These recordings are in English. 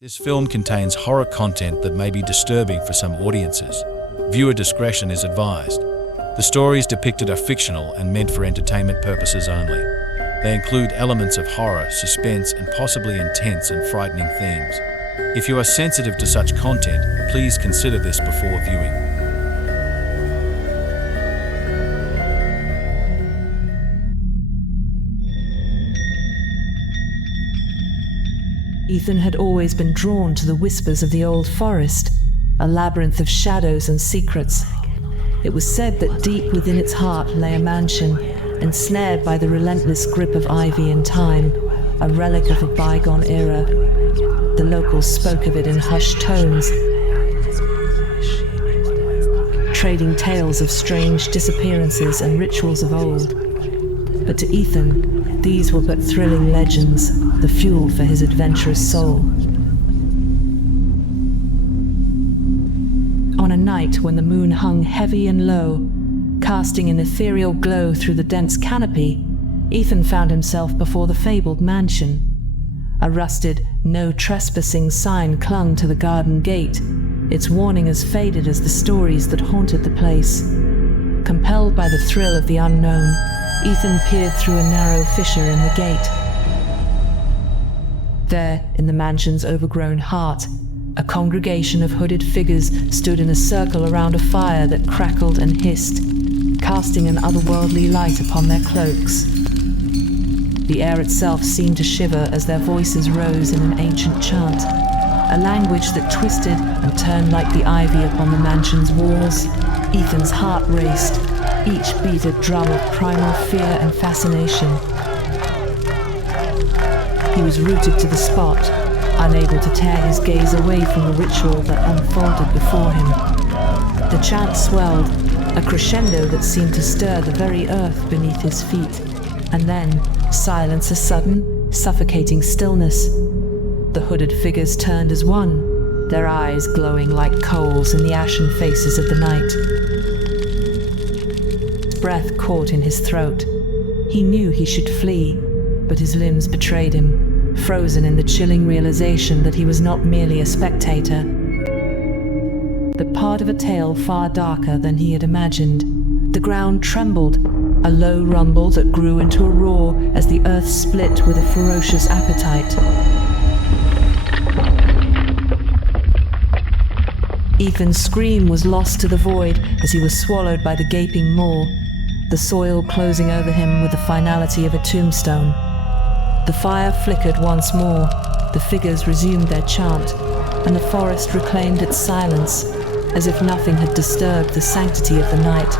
This film contains horror content that may be disturbing for some audiences. Viewer discretion is advised. The stories depicted are fictional and meant for entertainment purposes only. They include elements of horror, suspense, and possibly intense and frightening themes. If you are sensitive to such content, please consider this before viewing. Ethan had always been drawn to the whispers of the old forest, a labyrinth of shadows and secrets. It was said that deep within its heart lay a mansion, ensnared by the relentless grip of ivy and time, a relic of a bygone era. The locals spoke of it in hushed tones, trading tales of strange disappearances and rituals of old. But to Ethan, these were but thrilling legends, the fuel for his adventurous soul. On a night when the moon hung heavy and low, casting an ethereal glow through the dense canopy, Ethan found himself before the fabled mansion. A rusted, no trespassing sign clung to the garden gate, its warning as faded as the stories that haunted the place. Compelled by the thrill of the unknown, Ethan peered through a narrow fissure in the gate. There, in the mansion's overgrown heart, a congregation of hooded figures stood in a circle around a fire that crackled and hissed, casting an otherworldly light upon their cloaks. The air itself seemed to shiver as their voices rose in an ancient chant, a language that twisted and turned like the ivy upon the mansion's walls. Ethan's heart raced, each beat a drum of primal fear and fascination. He was rooted to the spot, unable to tear his gaze away from the ritual that unfolded before him. The chant swelled, a crescendo that seemed to stir the very earth beneath his feet, and then silence, a sudden, suffocating stillness. The hooded figures turned as one, their eyes glowing like coals in the ashen faces of the night. His breath caught in his throat. He knew he should flee, but his limbs betrayed him, frozen in the chilling realization that he was not merely a spectator, but part of a tale far darker than he had imagined. The ground trembled, a low rumble that grew into a roar as the earth split with a ferocious appetite. Ethan's scream was lost to the void as he was swallowed by the gaping maw, the soil closing over him with the finality of a tombstone. The fire flickered once more, the figures resumed their chant, and the forest reclaimed its silence, as if nothing had disturbed the sanctity of the night.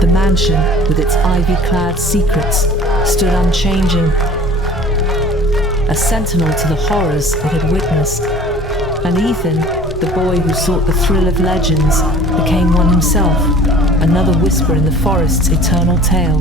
The mansion, with its ivy-clad secrets, stood unchanging, a sentinel to the horrors it had witnessed. And Ethan, the boy who sought the thrill of legends, became one himself, another whisper in the forest's eternal tale.